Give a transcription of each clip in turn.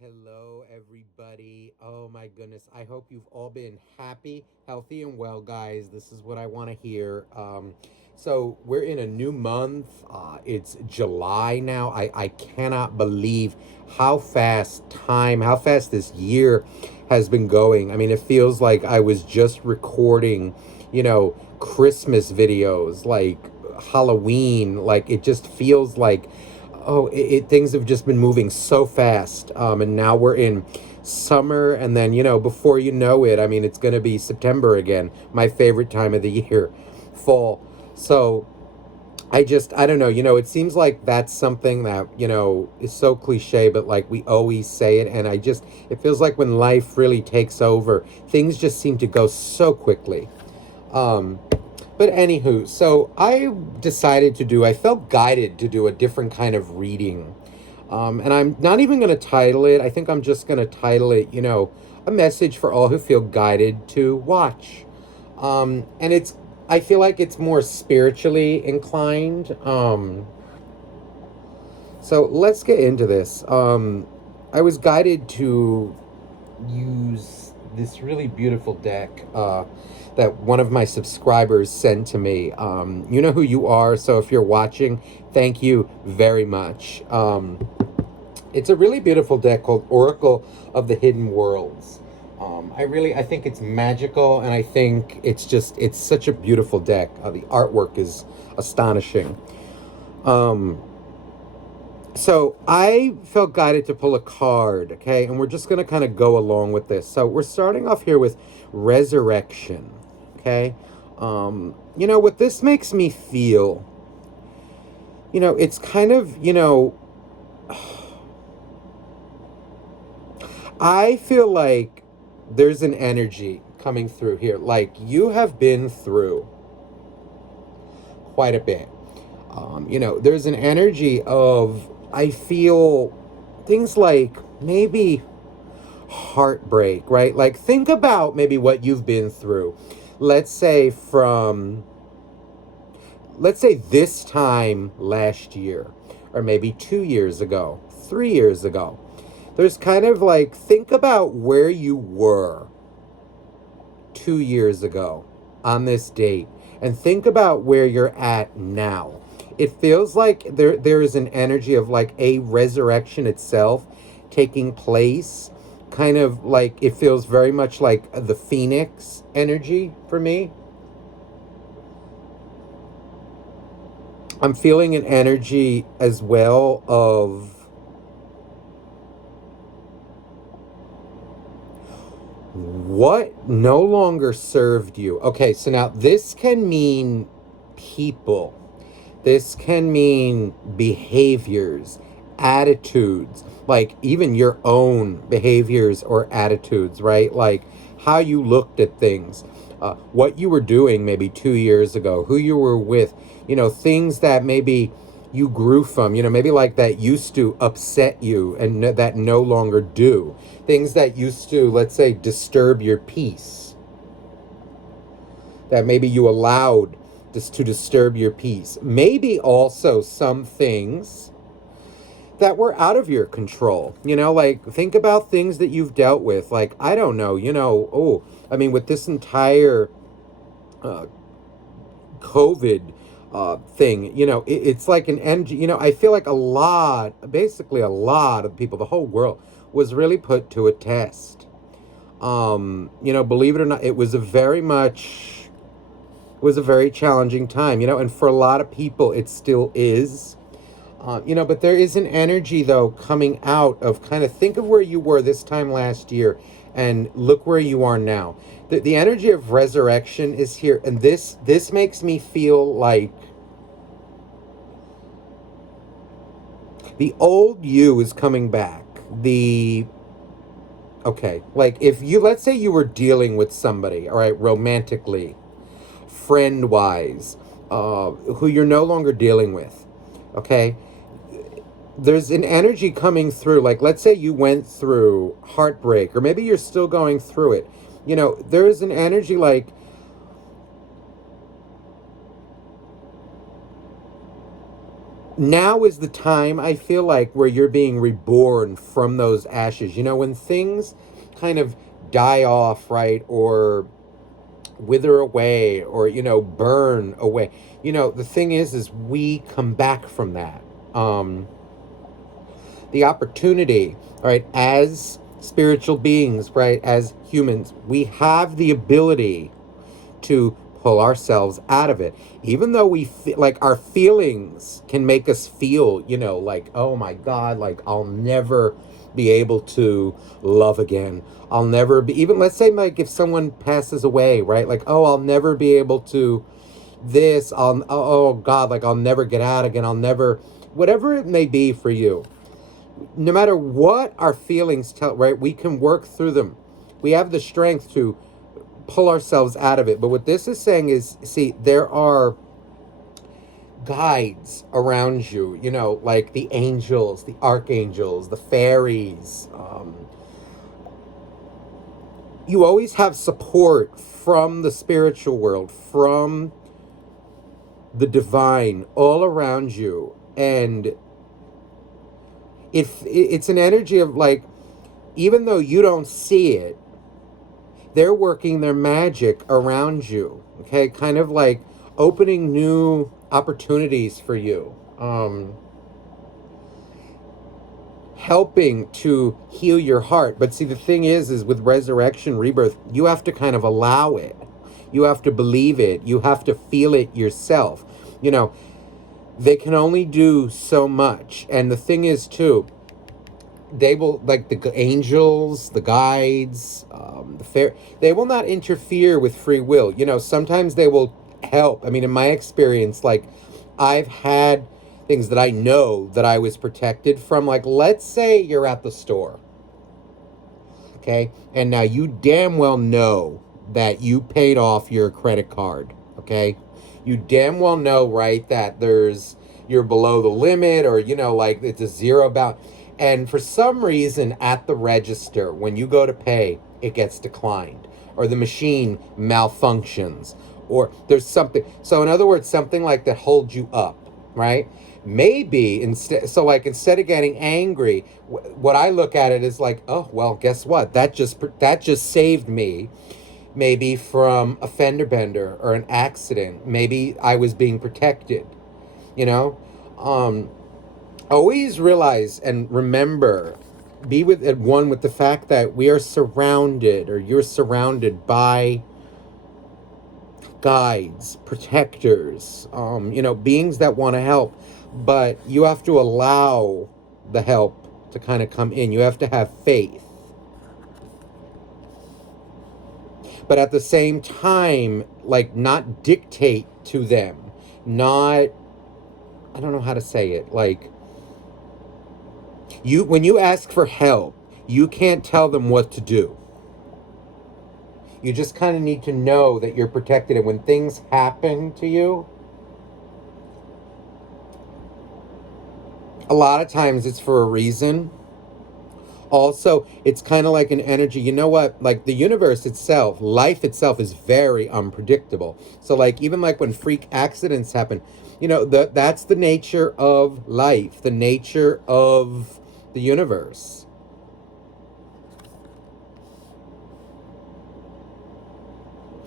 Hello, everybody. Oh my goodness. I hope you've all been happy, healthy, and well, guys. This is what I want to hear. So, we're in a new month. It's July now. I cannot believe how fast this year has been going. I mean, it feels like I was just recording, Christmas videos, like Halloween. Like, it just feels like things have just been moving so fast, and now we're in summer, and then before you know it, I mean, it's going to be September again, my favorite time of the year, fall. So I don't know, it seems like that's something that is so cliche, but like we always say it, and it feels like when life really takes over, things just seem to go so quickly. um but anywho, so I felt guided to do a different kind of reading. And I'm not even going to title it. I think I'm just going to title it, a message for all who feel guided to watch. And I feel like it's more spiritually inclined. So let's get into this. I was guided to use this really beautiful deck that one of my subscribers sent to me. You know who you are, so if you're watching, thank you very much. It's a really beautiful deck called Oracle of the Hidden Worlds. I think it's magical, and I think it's such a beautiful deck. The artwork is astonishing. Um, so I felt guided to pull a card, okay? And we're just going to kind of go along with this. So we're starting off here with resurrection, okay? What this makes me feel, it's kind of, I feel like there's an energy coming through here. Like you have been through quite a bit. There's an energy of, I feel things like maybe heartbreak, right? Like think about maybe what you've been through. Let's say this time last year, or maybe 2 years ago, 3 years ago. There's kind of like, think about where you were 2 years ago on this date, and think about where you're at now. It feels like there is an energy of like a resurrection itself taking place. Kind of like it feels very much like the phoenix energy for me. I'm feeling an energy as well of what no longer served you. Okay, so now this can mean people. This can mean behaviors, attitudes, like even your own behaviors or attitudes, right? Like how you looked at things, what you were doing maybe 2 years ago, who you were with, things that maybe you grew from, maybe like that used to upset you and that no longer do. Things that used to, let's say, disturb your peace, that maybe you allowed this to disturb your peace. Maybe also some things that were out of your control. Like think about things that you've dealt with. Like, I don't know, I mean, with this entire uh, COVID thing, it's like an energy, I feel like basically a lot of people, the whole world was really put to a test. Believe it or not, it was a very challenging time, and for a lot of people, it still is. But there is an energy, though, coming out of kind of think of where you were this time last year and look where you are now. The energy of resurrection is here, and this makes me feel like the old you is coming back. Okay, like if you, let's say you were dealing with somebody, all right, romantically, friend wise, who you're no longer dealing with, okay? There's an energy coming through. Like, let's say you went through heartbreak, or maybe you're still going through it. There's an energy like now is the time, I feel like, where you're being reborn from those ashes. You know, when things kind of die off, right, or wither away, or, you know, burn away. You know, the thing is we come back from that. The opportunity, right, as spiritual beings, right, as humans, we have the ability to pull ourselves out of it, even though we feel like our feelings can make us feel, you know, like, oh my God, like I'll never be able to love again. I'll never be, even let's say, like, if someone passes away, right, like, oh, I'll never be able to this, oh God, like I'll never get out again, I'll never, whatever it may be for you. No matter what our feelings tell, right, we can work through them. We have the strength to pull ourselves out of it. But what this is saying is, see, there are guides around you, you know, like the angels, the archangels, the fairies. You always have support from the spiritual world, from the divine, all around you. And it's an energy of, like, even though you don't see it, they're working their magic around you, okay? Kind of like opening new opportunities for you, helping to heal your heart. But see, the thing is with resurrection, rebirth, you have to kind of allow it. You have to believe it. You have to feel it yourself. You know, they can only do so much. And the thing is, too, they will, like the angels, the guides, the fair, they will not interfere with free will. You know, sometimes they will help. I mean, in my experience, like, I've had things that I know that I was protected from. Like, let's say you're at the store, okay, and now you damn well know that you paid off your credit card, okay? You damn well know, right, that you're below the limit, or, you know, like, it's a zero balance. And for some reason at the register, when you go to pay, it gets declined, or the machine malfunctions, or there's something. So in other words, something like that holds you up, right? Maybe instead of getting angry, what I look at it is like, oh, well, guess what? That just saved me, maybe from a fender bender or an accident. Maybe I was being protected, you know? Always realize and remember, be at one with the fact that we are surrounded, or you're surrounded by guides, protectors, you know, beings that want to help. But you have to allow the help to kind of come in. You have to have faith. But at the same time, like, not dictate to them. Not, I don't know how to say it, like, when you ask for help, you can't tell them what to do. You just kind of need to know that you're protected. And when things happen to you, a lot of times it's for a reason. Also, it's kind of like an energy. You know what? Like, the universe itself, life itself is very unpredictable. So, like, even like when freak accidents happen, you know, that's the nature of life, the nature of the universe.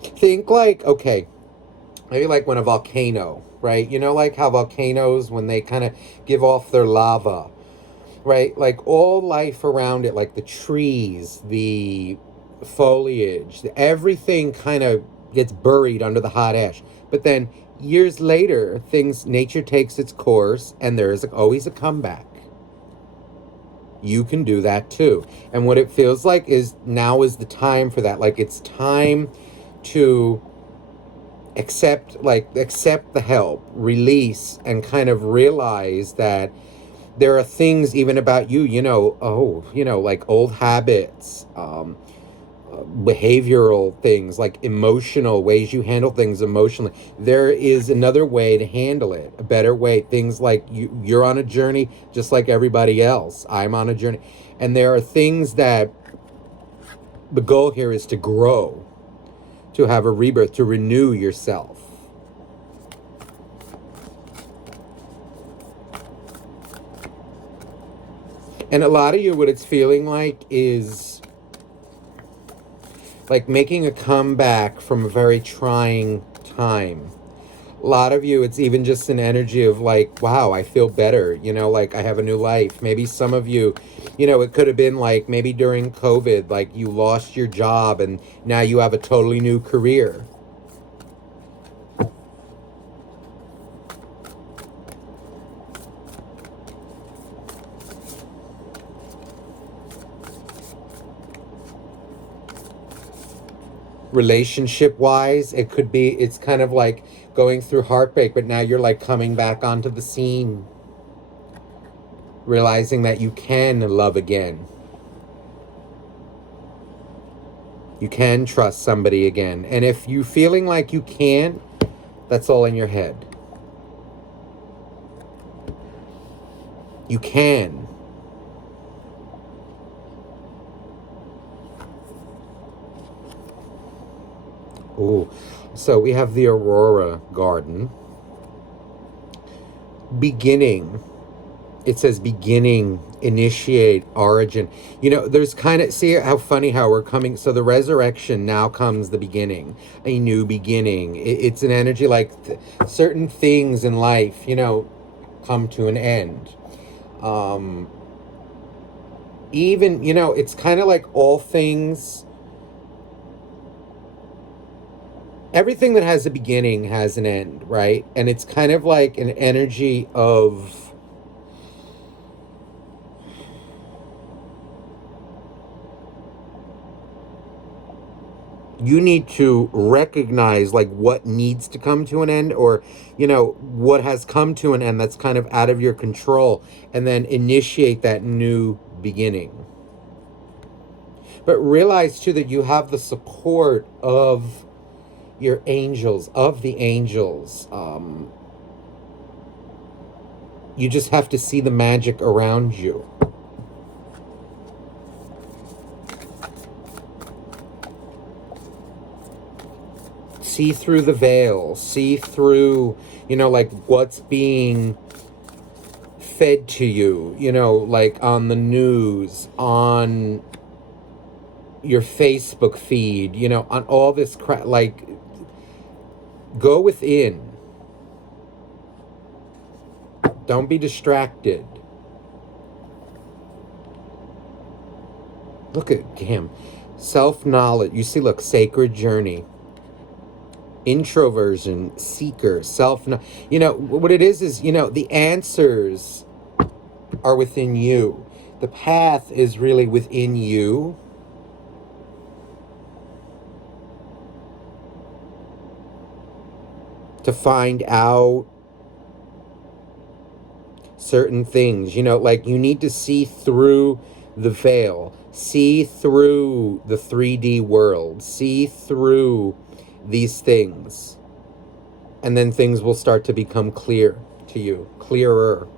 Think like, okay, maybe like when a volcano, right? You know, like how volcanoes, when they kind of give off their lava, right? Like, all life around it, like the trees, the foliage, everything kind of gets buried under the hot ash. But then years later, nature takes its course, and there is always a comeback. You can do that too. And what it feels like is now is the time for that. Like, it's time to accept the help, release, and kind of realize that there are things even about you, you know, like old habits, behavioral things, like emotional ways you handle things emotionally. There is another way to handle it, a better way. Things like you're on a journey just like everybody else. I'm on a journey. And there are things that the goal here is to grow, to have a rebirth, to renew yourself. And a lot of you, what it's feeling like is like making a comeback from a very trying time. A lot of you, it's even just an energy of like, wow, I feel better, you know, like I have a new life. Maybe some of you, you know, it could have been like maybe during COVID, like you lost your job and now you have a totally new career. Relationship wise, it could be, it's kind of like going through heartbreak, but now you're like coming back onto the scene, realizing that you can love again. You can trust somebody again. And if you're feeling like you can't, that's all in your head. You can. Oh, so we have the Aurora Garden. Beginning. It says beginning, initiate, origin. You know, there's kind of, see how funny how we're coming. So the resurrection, now comes the beginning, a new beginning. It's an energy like certain things in life, you know, come to an end. Even, you know, it's kind of like all things, everything that has a beginning has an end, right? And it's kind of like an energy of, you need to recognize like what needs to come to an end, or, you know, what has come to an end that's kind of out of your control, and then initiate that new beginning. But realize too that you have the support of your angels, of the angels. You just have to see the magic around you. See through the veil, see through, you know, like what's being fed to you, you know, like on the news, on your Facebook feed, you know, on all this crap. Like, go within. Don't be distracted. Look at him. Self-knowledge. You see, look, sacred journey. Introversion, seeker, you know, what it is, you know, the answers are within you. The path is really within you. To find out certain things, you know, like you need to see through the veil, see through the 3D world, see through these things, and then things will start to become clear to you, clearer.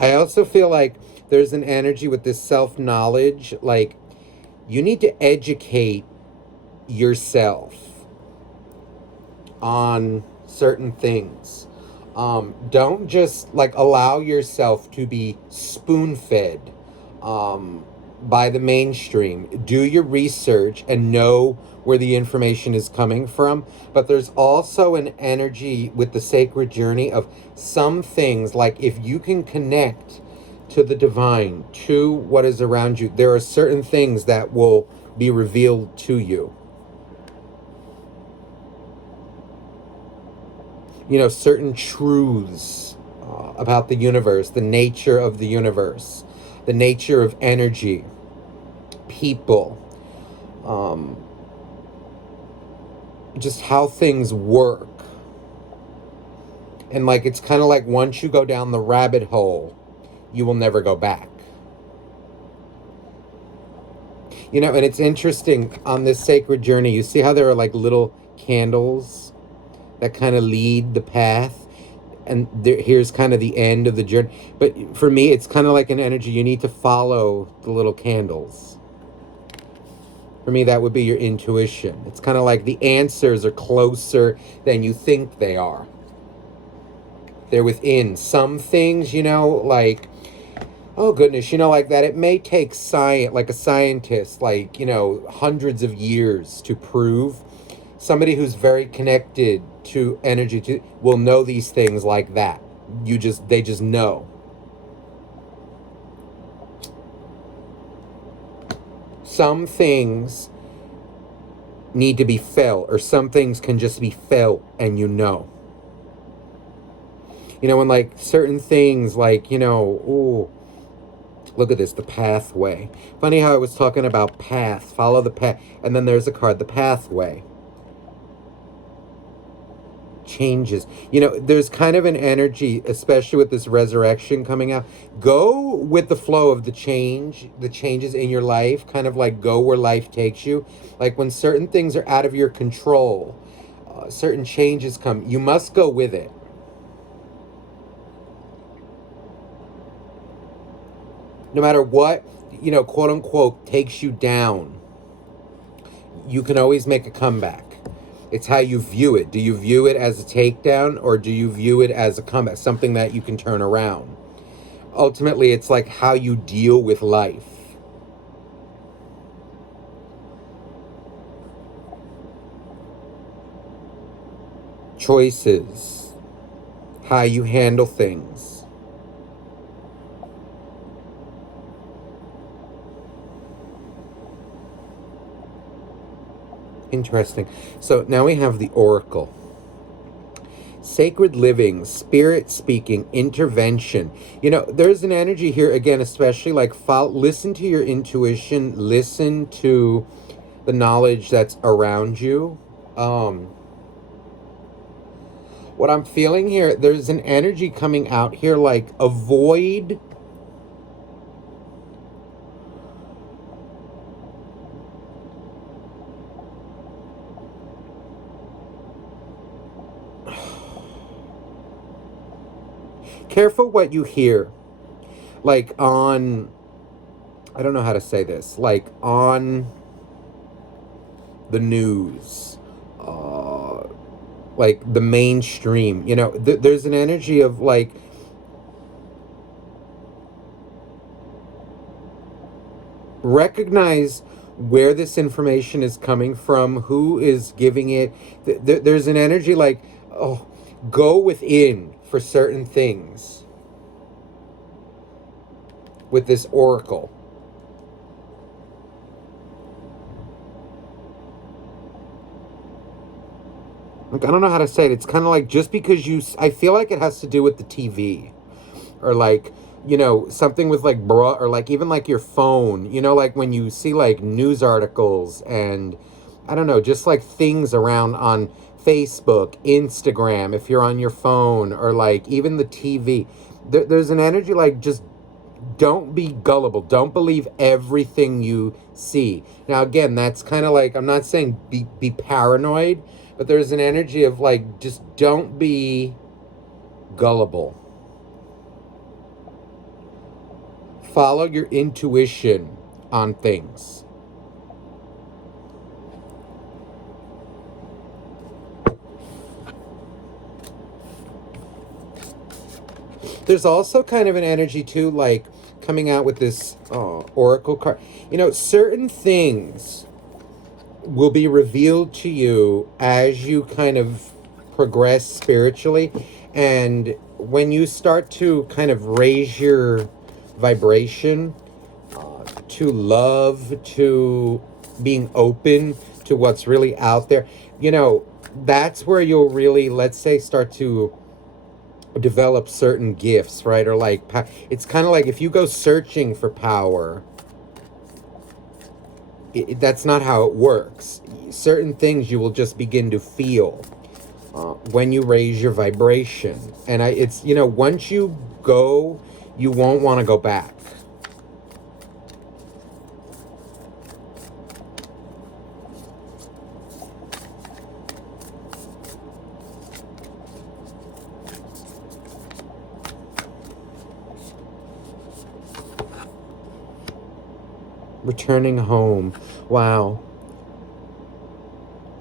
I also feel like there's an energy with this self-knowledge, like you need to educate yourself on certain things. Don't just like allow yourself to be spoon-fed by the mainstream. Do your research and know where the information is coming from. But there's also an energy with the sacred journey of some things, like if you can connect to the divine, to what is around you, there are certain things that will be revealed to you. You know, certain truths about the universe, the nature of the universe, the nature of energy, people, just how things work. And like, it's kind of like once you go down the rabbit hole, you will never go back. You know, and it's interesting on this sacred journey, you see how there are like little candles that kind of lead the path, and here's kind of the end of the journey. But for me, it's kind of like an energy, you need to follow the little candles. For me, that would be your intuition. It's kind of like the answers are closer than you think they are. They're within. Some things, you know, like, oh goodness, you know, like that, it may take science, like a scientist, like, you know, hundreds of years to prove. Somebody who's very connected to energy will know these things like that. They just know. Some things need to be felt, or some things can just be felt and you know. You know, when like certain things, like, you know, ooh, look at this, the pathway. Funny how I was talking about path, follow the path, and then there's a card, the pathway. Changes. You know, there's kind of an energy, especially with this resurrection coming out. Go with the flow of the changes in your life, kind of like go where life takes you. Like when certain things are out of your control, certain changes come, you must go with it. No matter what, you know, quote unquote, takes you down, you can always make a comeback. It's how you view it. Do you view it as a takedown, or do you view it as a comeback, something that you can turn around? Ultimately, it's like how you deal with life. Choices, how you handle things. Interesting. So now we have the Oracle. Sacred living, spirit speaking, intervention. You know, there's an energy here, again, especially like listen to your intuition, listen to the knowledge that's around you. What I'm feeling here, there's an energy coming out here, like avoid careful what you hear, like on, I don't know how to say this, like on the news, like the mainstream, you know, there's an energy of like, recognize where this information is coming from, who is giving it. There's an energy like, oh, go within for certain things with this Oracle. Like, I don't know how to say it. It's kind of like, just because I feel like it has to do with the TV, or like, you know, something with like or like even like your phone, you know, like when you see like news articles and I don't know, just like things around on Facebook, Instagram, if you're on your phone, or like even the TV. There's an energy like, just don't be gullible. Don't believe everything you see. Now, again, that's kind of like, I'm not saying be paranoid, but there's an energy of like, just don't be gullible. Follow your intuition on things. There's also kind of an energy too, like coming out with this Oracle card. You know, certain things will be revealed to you as you kind of progress spiritually. And when you start to kind of raise your vibration to love, to being open to what's really out there, you know, that's where you'll really, let's say, start to develop certain gifts, right? Or like, it's kind of like if you go searching for power, that's not how it works. Certain things you will just begin to feel when you raise your vibration. And it's, you know, once you go, you won't want to go back. Returning home. Wow.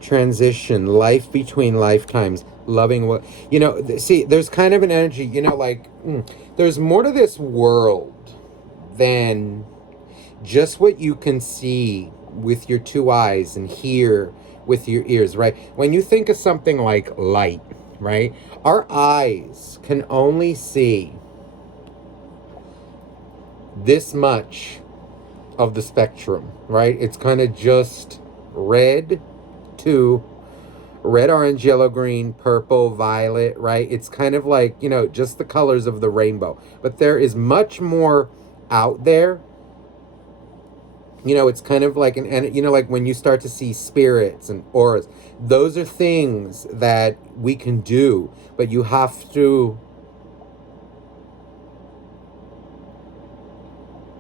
transition, life between lifetimes, loving what, you know, see, there's kind of an energy, you know, like, there's more to this world than just what you can see with your two eyes and hear with your ears, right? When you think of something like light, right? Our eyes can only see this much of the spectrum, right? It's kind of just red to red, orange, yellow, green, purple, violet, right? It's kind of like, you know, just the colors of the rainbow. But there is much more out there. You know, it's kind of like and you know, like when you start to see spirits and auras, those are things that we can do, but you have to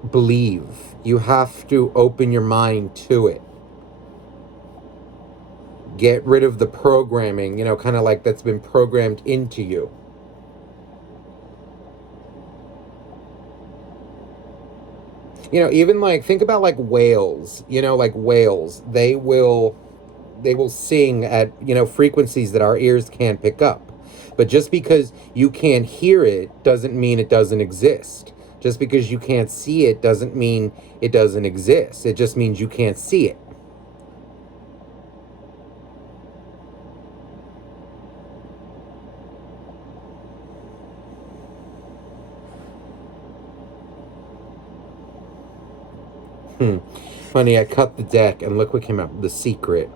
believe. You have to open your mind to it. Get rid of the programming, you know, kind of like that's been programmed into you. You know, even like, think about like whales, you know, like whales, they will sing at, you know, frequencies that our ears can't pick up. But just because you can't hear it doesn't mean it doesn't exist. Just because you can't see it doesn't mean it doesn't exist. It just means you can't see it. Funny, I cut the deck and look what came up. The secret.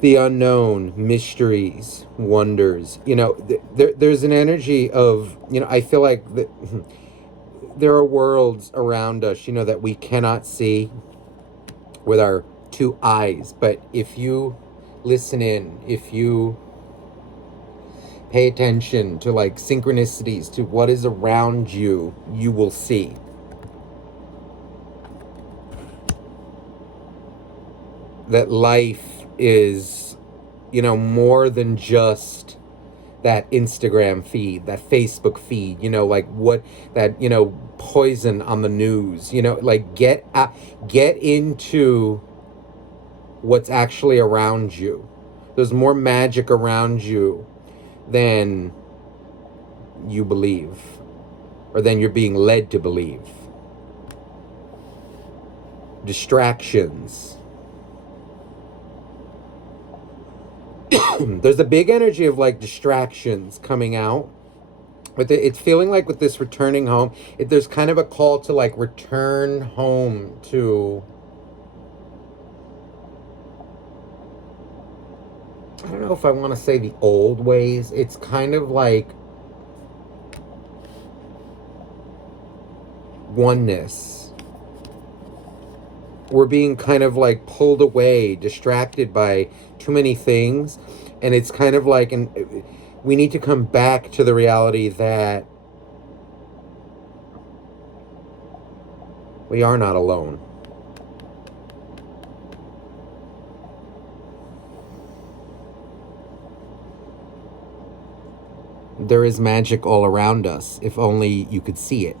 The unknown, mysteries, wonders. You know, there's an energy of, you know, I feel like there are worlds around us, you know, that we cannot see with our two eyes. But if you listen in, if you pay attention to like synchronicities, to what is around you, you will see. That life is, you know, more than just that Instagram feed, that Facebook feed, you know, like what that, you know, poison on the news, you know, like get into what's actually around you. There's more magic around you than you believe, or than you're being led to believe. Distractions. There's a big energy of like distractions coming out. But it's feeling like with this returning home, there's kind of a call to like return home to, I don't know if I want to say the old ways. It's kind of like oneness. We're being kind of like pulled away, distracted by too many things. And it's kind of like, and we need to come back to the reality that we are not alone. There is magic all around us, if only you could see it.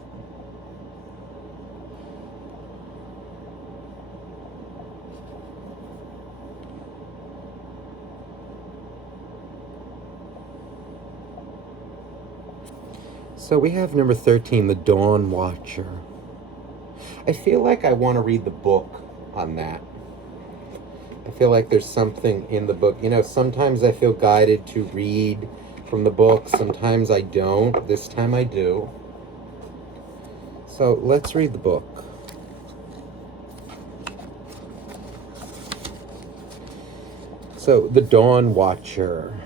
So we have number 13, the Dawn Watcher. I feel like I want to read the book on that. I feel like there's something in the book. You know, sometimes I feel guided to read from the book. Sometimes I don't. This time I do. So let's read the book. So, the Dawn Watcher.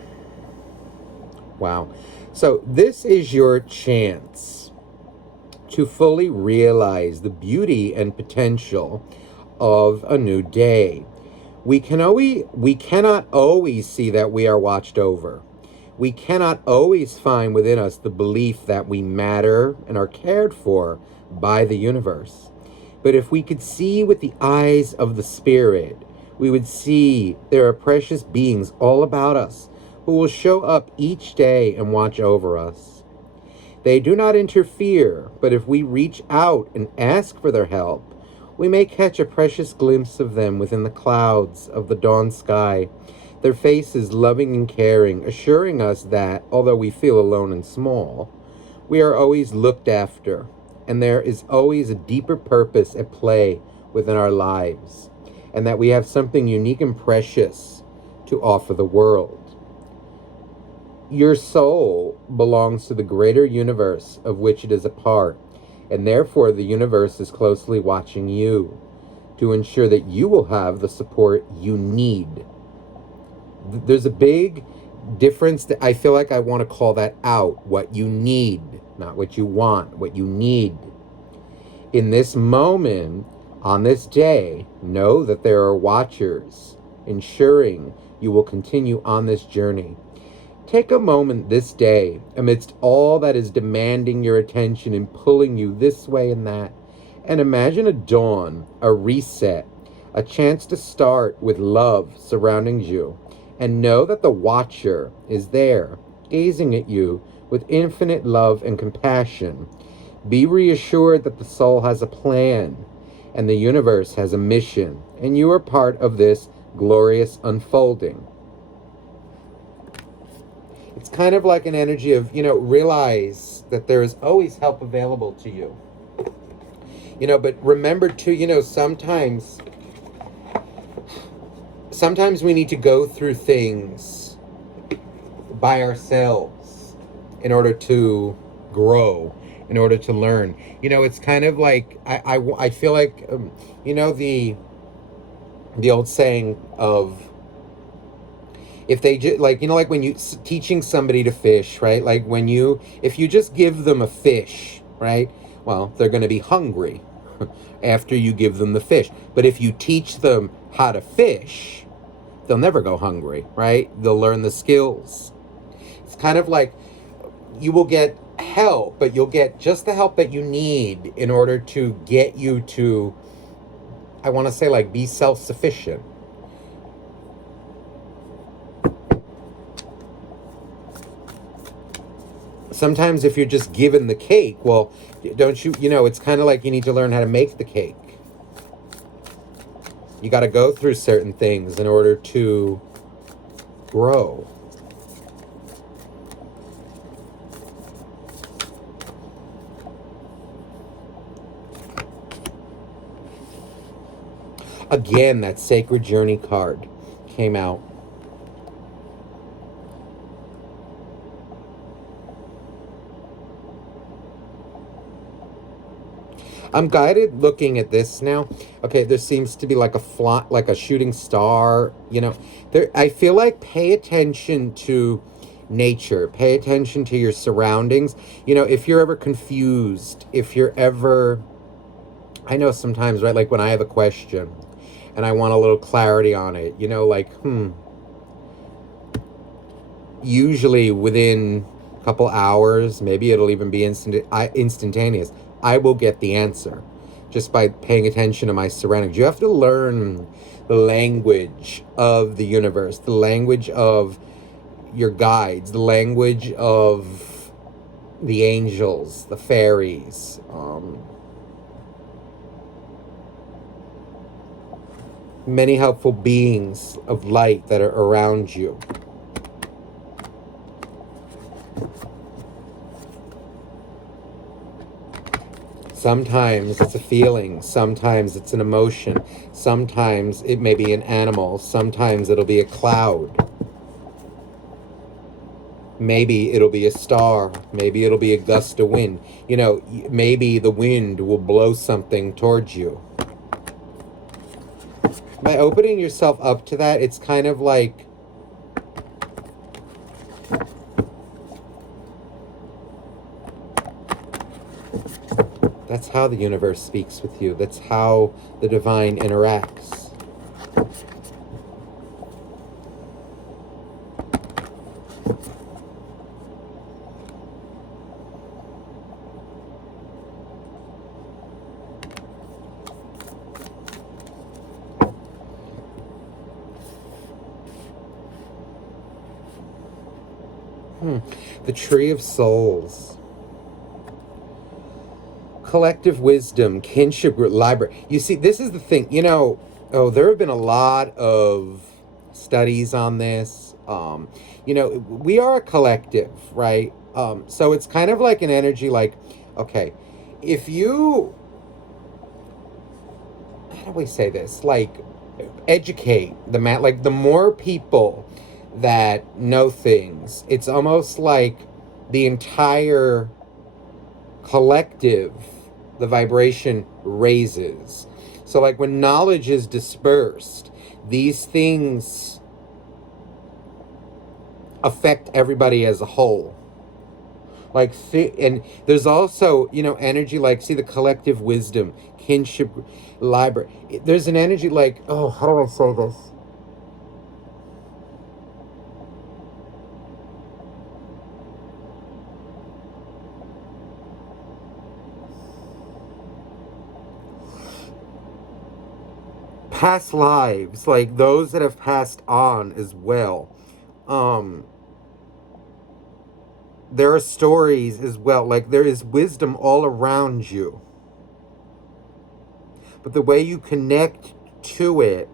Wow. So this is your chance to fully realize the beauty and potential of a new day. We cannot always see that we are watched over. We cannot always find within us the belief that we matter and are cared for by the universe. But if we could see with the eyes of the Spirit, we would see there are precious beings all about us who will show up each day and watch over us. They do not interfere, but if we reach out and ask for their help, We may catch a precious glimpse of them within the clouds of the dawn sky, their faces loving and caring, assuring us that, although we feel alone and small, we are always looked after, and there is always a deeper purpose at play within our lives, and that we have something unique and precious to offer the world. Your soul belongs to the greater universe of which it is a part, and therefore the universe is closely watching you to ensure that you will have the support you need. There's a big difference that I feel like I want to call that out. What you need, not what you want, what you need. In this moment, on this day, know that there are watchers ensuring you will continue on this journey. Take a moment this day, amidst all that is demanding your attention and pulling you this way and that, and imagine a dawn, a reset, a chance to start with love surrounding you, and know that the watcher is there, gazing at you with infinite love and compassion. Be reassured that the soul has a plan, and the universe has a mission, and you are part of this glorious unfolding. It's kind of like an energy of, realize that there is always help available to you. But remember too, sometimes we need to go through things by ourselves in order to grow, in order to learn. It's kind of like, I feel like, the old saying of, if they just, like when you teaching somebody to fish, right? Like if you just give them a fish, right? Well, they're going to be hungry after you give them the fish. But if you teach them how to fish, they'll never go hungry, right? They'll learn the skills. It's kind of like you will get help, but you'll get just the help that you need in order to get you to, I want to say, like, be self-sufficient. Sometimes if you're just given the cake, well, don't you, it's kind of like you need to learn how to make the cake. You got to go through certain things in order to grow. Again, that Sacred Journey card came out. I'm guided looking at this now. Okay, there seems to be like a shooting star, I feel like pay attention to nature, pay attention to your surroundings. If you're ever confused, if you're ever, I know sometimes, right, like when I have a question and I want a little clarity on it, usually within a couple hours, maybe it'll even be instantaneous. I will get the answer just by paying attention to my surroundings. You have to learn the language of the universe, the language of your guides, the language of the angels, the fairies, many helpful beings of light that are around you. Sometimes it's a feeling, sometimes it's an emotion, sometimes it may be an animal, sometimes it'll be a cloud. Maybe it'll be a star, maybe it'll be a gust of wind. Maybe the wind will blow something towards you. By opening yourself up to that, it's kind of like, that's how the universe speaks with you. That's how the divine interacts. The Tree of Souls. collective wisdom, kinship, library. You see, this is the thing, you know, there have been a lot of studies on this. You know, we are a collective, right? So it's kind of like an energy like, okay, if you, how do we say this? Like, educate the man, like the more people that know things, it's almost like the entire collective, the vibration raises. So like when knowledge is dispersed, these things affect everybody as a whole. Like, and there's also, you know, energy like, see, the collective wisdom, kinship, library. There's an energy like, oh, how do I say this? Past lives, like those that have passed on as well. There are stories as well. Like, there is wisdom all around you. But the way you connect to it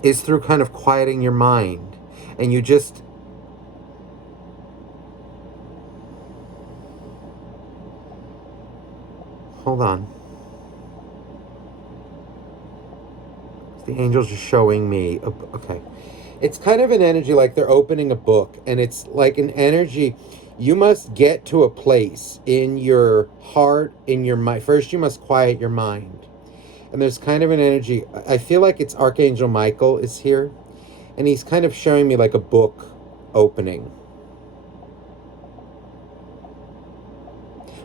is through kind of quieting your mind. And you just, hold on. The angels are showing me. Okay. It's kind of an energy like they're opening a book, and it's like an energy. You must get to a place in your heart, in your mind. First, you must quiet your mind. And there's kind of an energy. I feel like it's Archangel Michael is here, and he's kind of showing me like a book opening.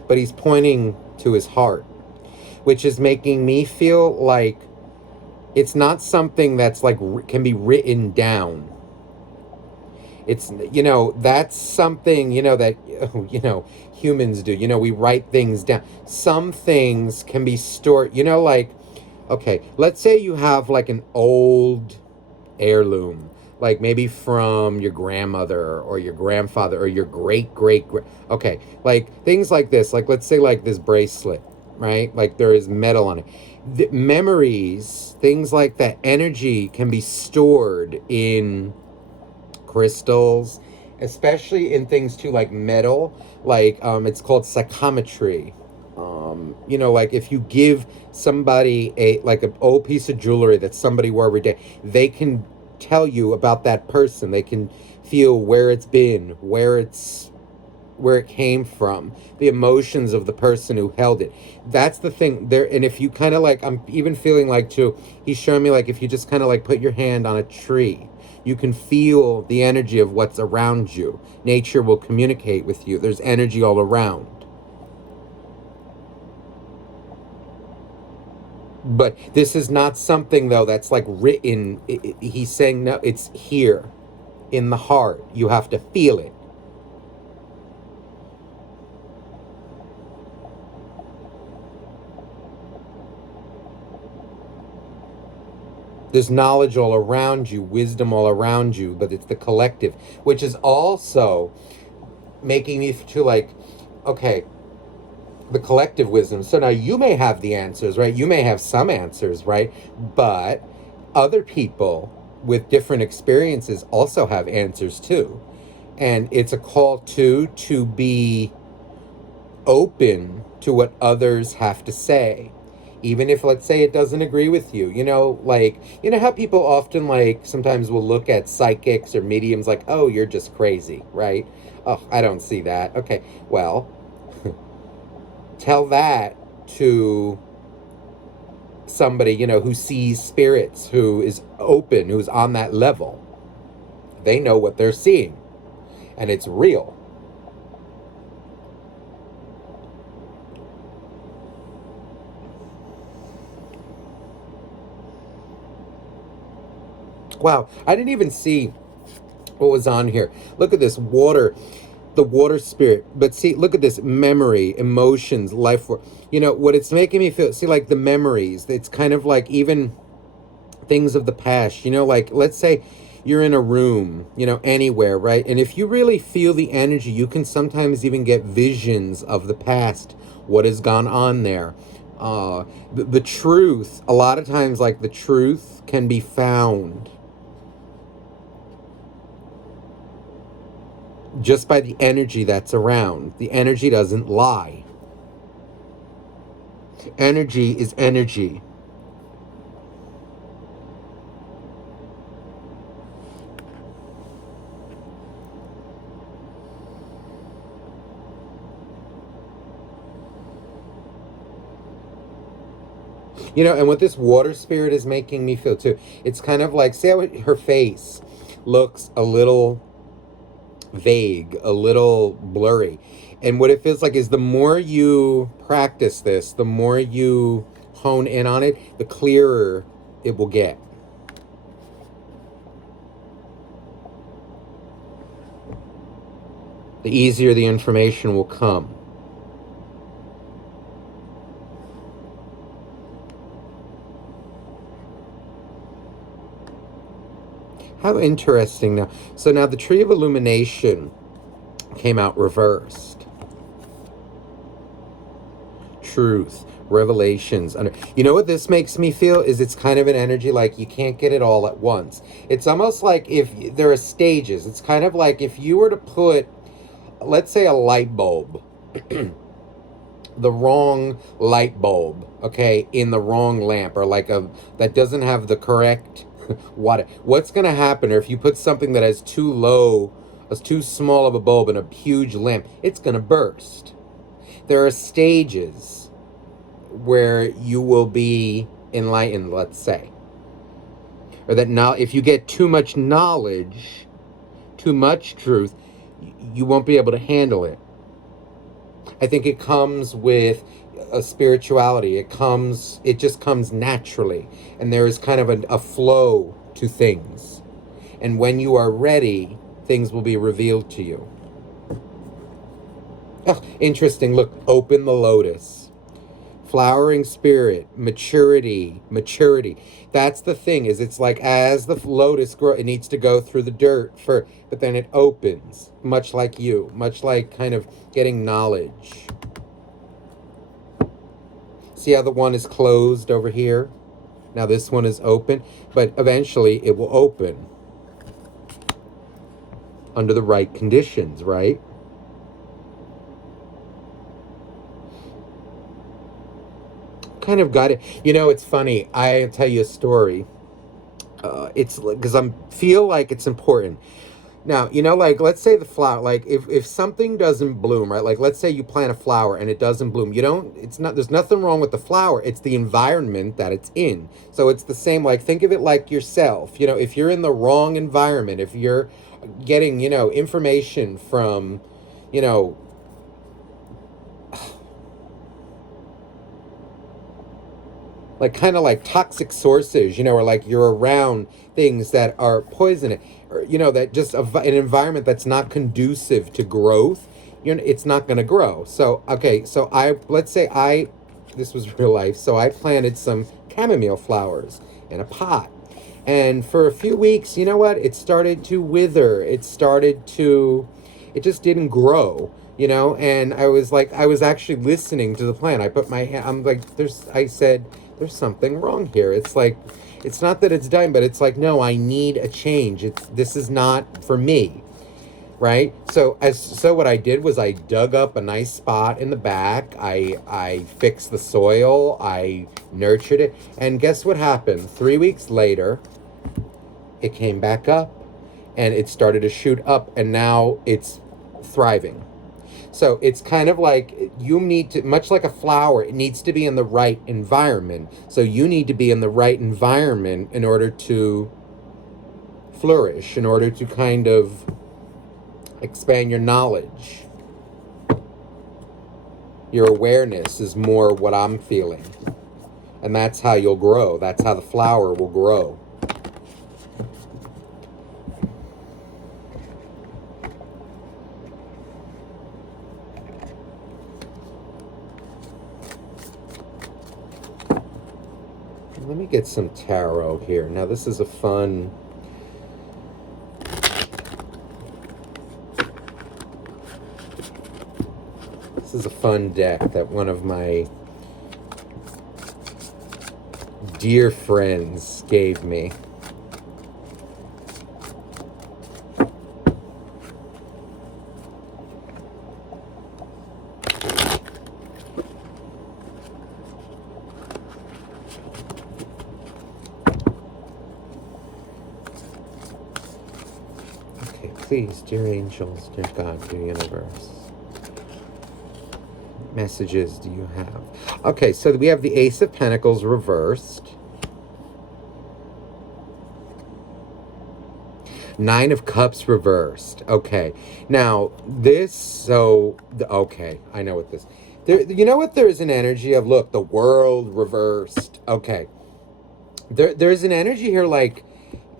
But he's pointing to his heart, which is making me feel like it's not something that's like can be written down. It's, you know, that's something, you know, that, you know, humans do. You know, we write things down. Some things can be stored, you know, like, okay, let's say you have like an old heirloom, like maybe from your grandmother or your grandfather or your great, okay, like things like this, like let's say like this bracelet, right? Like there is metal on it. The memories, things like that, energy can be stored in crystals, especially in things too like metal, like it's called psychometry. You know, like if you give somebody a like an old piece of jewelry that somebody wore every day, they can tell you about that person. They can feel where it's been, where it came from, the emotions of the person who held it. That's the thing there. And if you kind of like, I'm even feeling like too, he's showing me like if you just kind of like put your hand on a tree, you can feel the energy of what's around you. Nature will communicate with you. There's energy all around. But this is not something though that's like written. He's saying no, it's here in the heart. You have to feel it. There's knowledge all around you, wisdom all around you, but it's the collective, which is also making me feel like, okay, the collective wisdom. So now you may have the answers, right? You may have some answers, right? But other people with different experiences also have answers too. And it's a call to be open to what others have to say. Even if, let's say, it doesn't agree with you, you know, like, you know how people often, like, sometimes will look at psychics or mediums like, oh, you're just crazy, right? Oh, I don't see that. Okay, well, tell that to somebody, you know, who sees spirits, who is open, who's on that level. They know what they're seeing, and it's real. Wow, I didn't even see what was on here. Look at this water, the water spirit. But see, look at this memory, emotions, life force. You know, what it's making me feel, see, like the memories, it's kind of like even things of the past, you know, like let's say you're in a room, you know, anywhere, right? And if you really feel the energy, you can sometimes even get visions of the past, what has gone on there. The truth, a lot of times, like, the truth can be found just by the energy that's around. The energy doesn't lie. Energy is energy. You know, and what this water spirit is making me feel too, it's kind of like, see how her face looks a little vague, a little blurry. And what it feels like is the more you practice this, the more you hone in on it, the clearer it will get. The easier the information will come. How interesting now. So now the Tree of Illumination came out reversed. Truth, revelations. You know what this makes me feel is it's kind of an energy like you can't get it all at once. It's almost like if there are stages. It's kind of like if you were to put, let's say, a light bulb, the wrong light bulb, okay, in the wrong lamp, or like that doesn't have the correct what's going to happen, or if you put something that has too small of a bulb in a huge lamp, it's going to burst. There are stages where you will be enlightened, let's say. Or that now, if you get too much knowledge, too much truth, you won't be able to handle it. I think it comes with a spirituality. It just comes naturally. And there is kind of a flow to things. And when you are ready, things will be revealed to you. Oh, interesting. Look, open the lotus. Flowering spirit, maturity. That's the thing, is it's like as the lotus grows, it needs to go through the dirt first, but then it opens, much like you, much like kind of getting knowledge. See how the one is closed over here? Now this one is open, but eventually it will open under the right conditions, right? Kind of got it. You know, it's funny. I'll tell you a story. It's because I feel like it's important. Now, you know, like, let's say the flower, like, if something doesn't bloom, right? Like, let's say you plant a flower and it doesn't bloom. There's nothing wrong with the flower. It's the environment that it's in. So it's the same, like, think of it like yourself. You know, if you're in the wrong environment, if you're getting, you know, information from, you know, like kind of like toxic sources, you know, or like you're around things that are poisonous, or, you know, that just an environment that's not conducive to growth, you know, it's not going to grow. So, okay, so let's say this was real life. So I planted some chamomile flowers in a pot. And for a few weeks, you know what? It started to wither. It just didn't grow. You know, and I was actually listening to the plant. I put my hand, I'm like, I said, there's something wrong here. It's like, it's not that it's dying, but it's like, no, I need a change. This is not for me, right? So what I did was I dug up a nice spot in the back. I fixed the soil. I nurtured it. And guess what happened? 3 weeks later, it came back up and it started to shoot up, and now it's thriving. So it's kind of like you need to, much like a flower, it needs to be in the right environment. So you need to be in the right environment in order to flourish, in order to kind of expand your knowledge. Your awareness is more what I'm feeling. And that's how you'll grow. That's how the flower will grow. Let me get some tarot here. Now, this is a fun This is a fun deck that one of my dear friends gave me. Okay, please, dear angels, dear God, dear universe. Messages do you have? Okay, so we have the Ace of Pentacles reversed. Nine of Cups reversed. Okay. Now, okay, I know what this... you know what there's an energy of, look, the world reversed. Okay. There's an energy here like,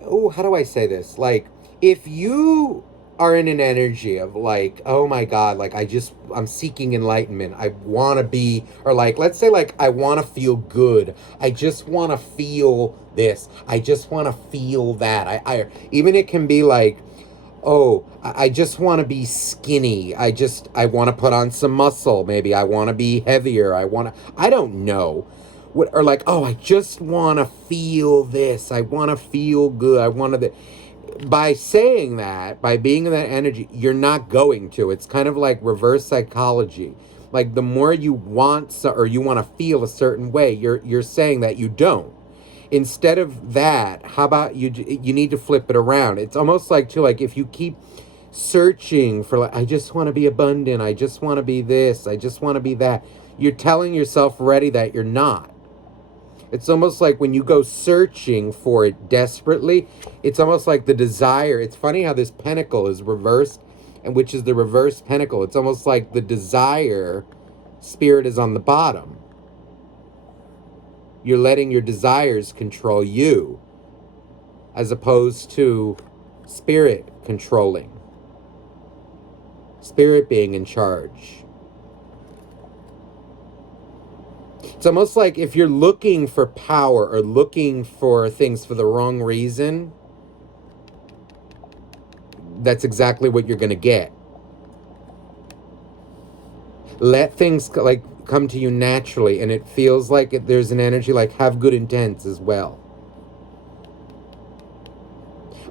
oh, how do I say this? Like, if you are in an energy of like, oh my God, like I'm seeking enlightenment. I want to be, or like, let's say like, I want to feel good. I just want to feel this. I just want to feel that. Even it can be like, oh, I just want to be skinny. I want to put on some muscle. Maybe I want to be heavier. I don't know. Or like, oh, I just want to feel this. I want to feel good. By saying that, by being in that energy, you're not going to. It's kind of like reverse psychology. Like the more you want or you want to feel a certain way, you're saying that you don't. Instead of that, how about you need to flip it around. It's almost like too, like if you keep searching for like, I just want to be abundant, I just want to be this, I just want to be that, you're telling yourself already that you're not. It's almost like when you go searching for it desperately, it's almost like the desire. It's funny how this pentacle is reversed, and which is the reverse pentacle. It's almost like the desire spirit is on the bottom. You're letting your desires control you, as opposed to spirit controlling. Spirit being in charge. It's almost like if you're looking for power or looking for things for the wrong reason, that's exactly what you're going to get. Let things like come to you naturally, and it feels like there's an energy like have good intents as well.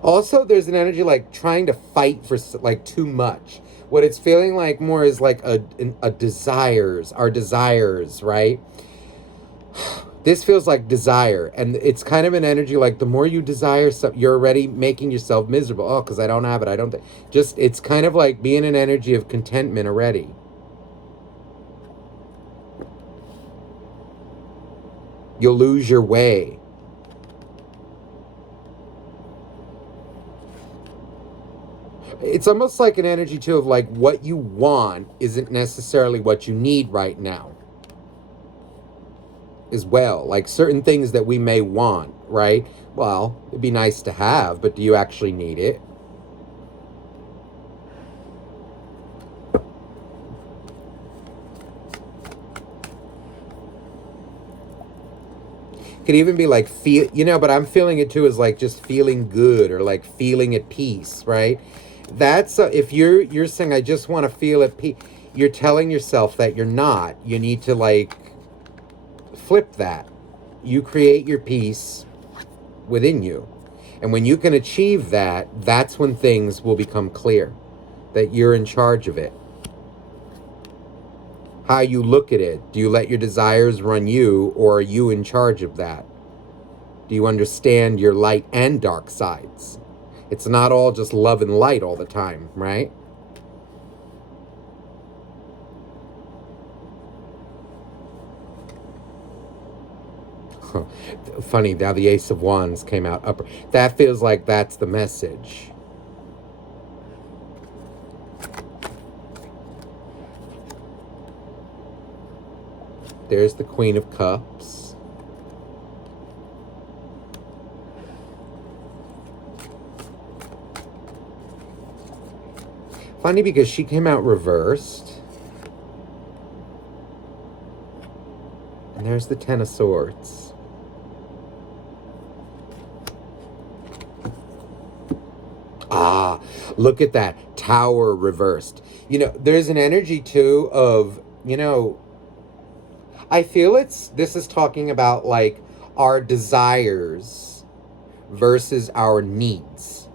Also, there's an energy like trying to fight for like too much. What it's feeling like more is like our desires, right? This feels like desire, and it's kind of an energy like the more you desire something, you're already making yourself miserable. Oh, because I don't have it. I don't. It's kind of like being an energy of contentment already. You'll lose your way. It's almost like an energy too of like what you want isn't necessarily what you need right now. As well, like certain things that we may want, right? Well, it'd be nice to have, but do you actually need it? Could even be like but I'm feeling it too as like just feeling good or like feeling at peace, right? That's if you're saying I just want to feel at peace, you're telling yourself that you're not. You need to like flip that. You create your peace within you. And when you can achieve that, that's when things will become clear. That you're in charge of it. How you look at it. Do you let your desires run you, or are you in charge of that? Do you understand your light and dark sides? It's not all just love and light all the time, right? Funny, now the Ace of Wands came out upper. That feels like that's the message. There's the Queen of Cups. Funny because she came out reversed. And there's the Ten of Swords. Ah, look at that. Tower reversed. You know, there's an energy too of you know, I feel this is talking about like our desires versus our needs.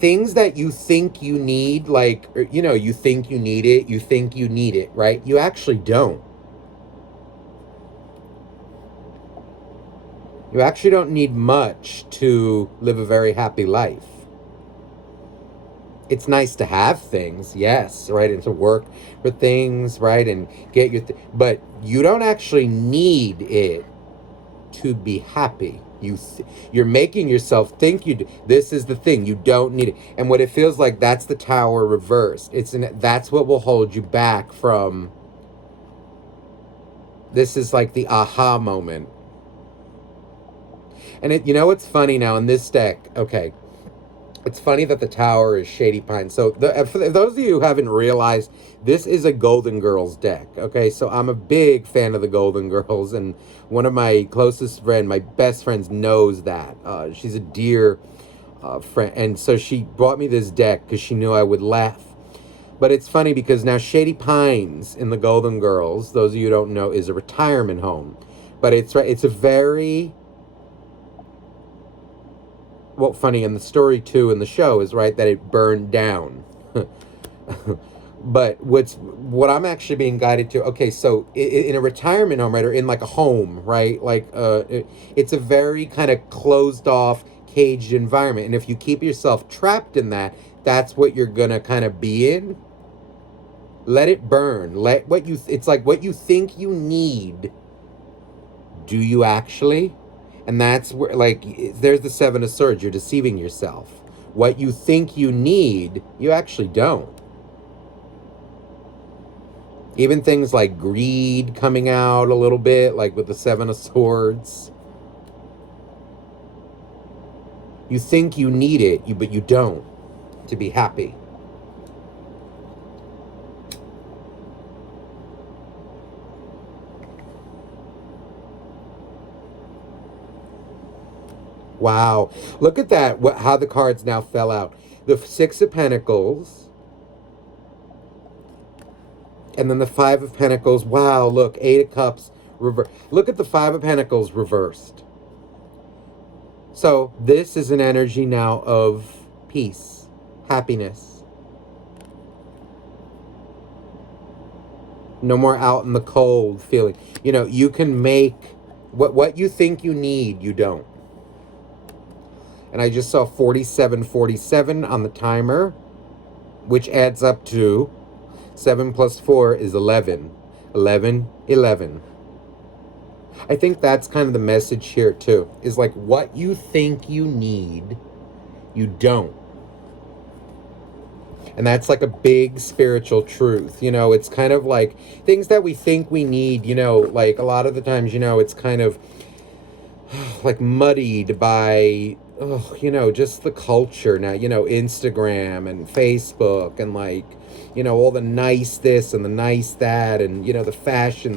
Things that you think you need, like, you think you need it, right? You actually don't. You actually don't need much to live a very happy life. It's nice to have things, yes, right, and to work for things, right, and get but you don't actually need it to be happy. You're making yourself think you do. This is the thing, you don't need it. And what it feels like, that's the Tower reversed. That's what will hold you back from. This is like the aha moment. And it's funny now in this deck. Okay, it's funny that the Tower is Shady Pine. So for those of you who haven't realized, this is a Golden Girls deck. Okay, so I'm a big fan of the Golden Girls, and one of my closest friends, my best friends, knows that. She's a dear friend, and so she bought me this deck because she knew I would laugh. But it's funny because now Shady Pines in the Golden Girls, those of you who don't know, is a retirement home. But it's a very... Well, funny, and the story too in the show is, right, that it burned down. But what I'm actually being guided to, okay, so in a retirement home, right, or in like a home, right, like it's a very kind of closed off, caged environment. And if you keep yourself trapped in that, that's what you're gonna kind of be in. Let it burn. It's like what you think you need. Do you actually? And that's where, like, there's the Seven of Swords. You're deceiving yourself. What you think you need, you actually don't. Even things like greed coming out a little bit, like with the Seven of Swords. You think you need it, but you don't, to be happy. Wow. Look at that, how the cards now fell out. The Six of Pentacles. And then the Five of Pentacles. Wow, look, Eight of Cups. Look at the Five of Pentacles reversed. So this is an energy now of peace, happiness. No more out in the cold feeling. You can make what you think you need, you don't. And I just saw 4747 on the timer, which adds up to 7 plus 4 is 11. 11, 11. I think that's kind of the message here, too. Is like what you think you need, you don't. And that's like a big spiritual truth. It's kind of like things that we think we need, like a lot of the times, it's kind of like muddied by... just the culture now, Instagram and Facebook and like, all the nice this and the nice that and, the fashion,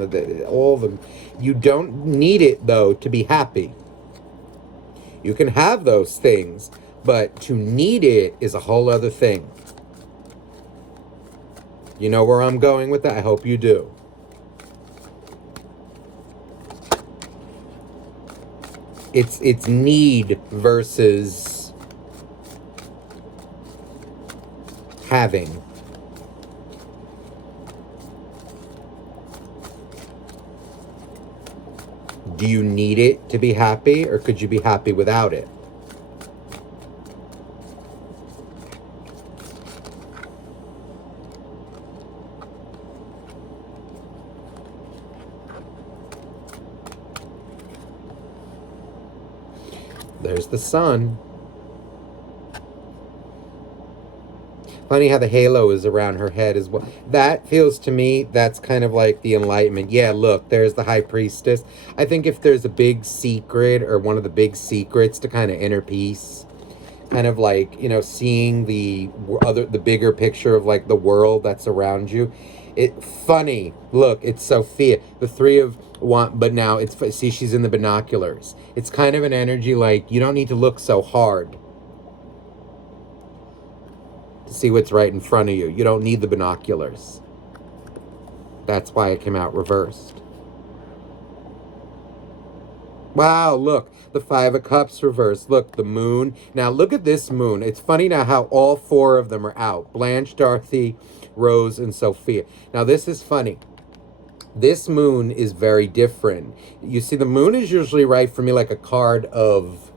you don't need it though to be happy. You can have those things, but to need it is a whole other thing. You know where I'm going with that? I hope you do. It's need versus having. Do you need it to be happy, or could you be happy without it? There's the sun. Funny how the halo is around her head as well. That feels to me, that's kind of like the enlightenment. Yeah, look, there's the high priestess. I think if there's a big secret or one of the big secrets to kind of inner peace, kind of like, seeing the bigger picture of like the world that's around you. Funny, look, it's Sophia, the Three of Wands, but now see, she's in the binoculars. It's kind of an energy like you don't need to look so hard to see what's right in front of you. You don't need the binoculars. That's why it came out reversed. Wow, look, the Five of Cups reversed. Look, the moon. Now, look at this moon. It's funny now how all four of them are out. Blanche, Dorothy, Rose, and Sophia. Now, this is funny. This moon is very different. You see, the moon is usually right for me like a card of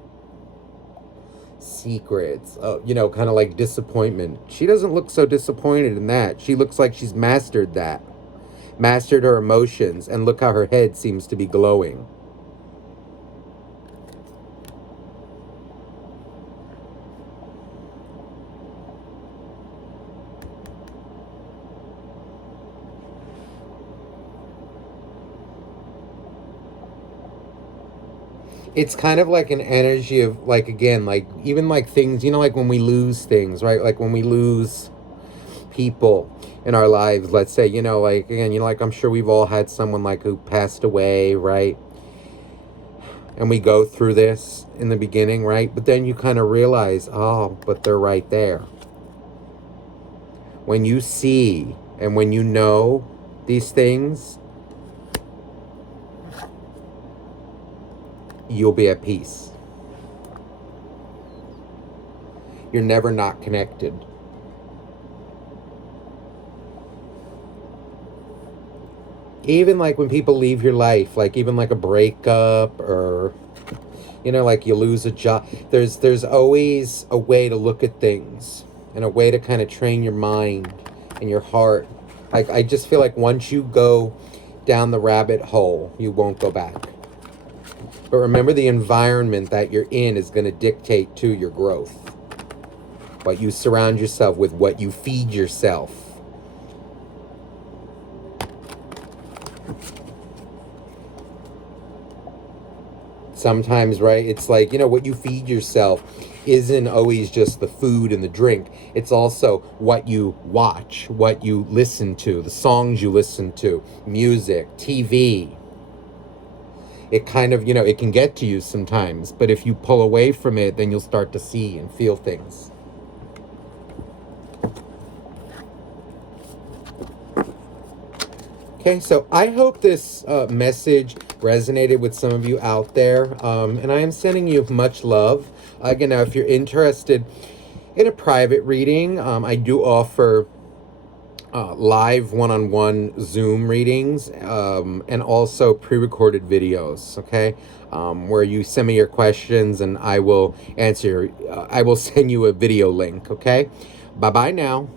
secrets, you know, kind of like disappointment. She doesn't look so disappointed in that. She looks like she's mastered that. Mastered her emotions. And look how her head seems to be glowing. It's kind of like an energy of, like, again, like, even like things, you know, like when we lose things, right? Like when we lose people in our lives, let's say, you know, like, again, you know, like I'm sure we've all had someone like who passed away, right? And we go through this in the beginning, right? But then you kind of realize, oh, but they're right there. When you see and when you know these things, you'll be at peace. You're never not connected. Even like when people leave your life, like even like a breakup or, you know, like you lose a job, there's always a way to look at things and a way to kind of train your mind and your heart. Like, I just feel like once you go down the rabbit hole, you won't go back. But remember, the environment that you're in is going to dictate to your growth. What you surround yourself with, what you feed yourself. Sometimes, right, it's like, you know, what you feed yourself isn't always just the food and the drink. It's also what you watch, what you listen to, the songs you listen to, music, TV. It kind of, you know, it can get to you sometimes, but if you pull away from it, then you'll start to see and feel things. Okay, so I hope this message resonated with some of you out there, and I am sending you much love. Again, now, if you're interested in a private reading, I do offer live one-on-one Zoom readings, and also pre-recorded videos, okay? Where you send me your questions and I will answer, I will send you a video link, okay? Bye-bye now.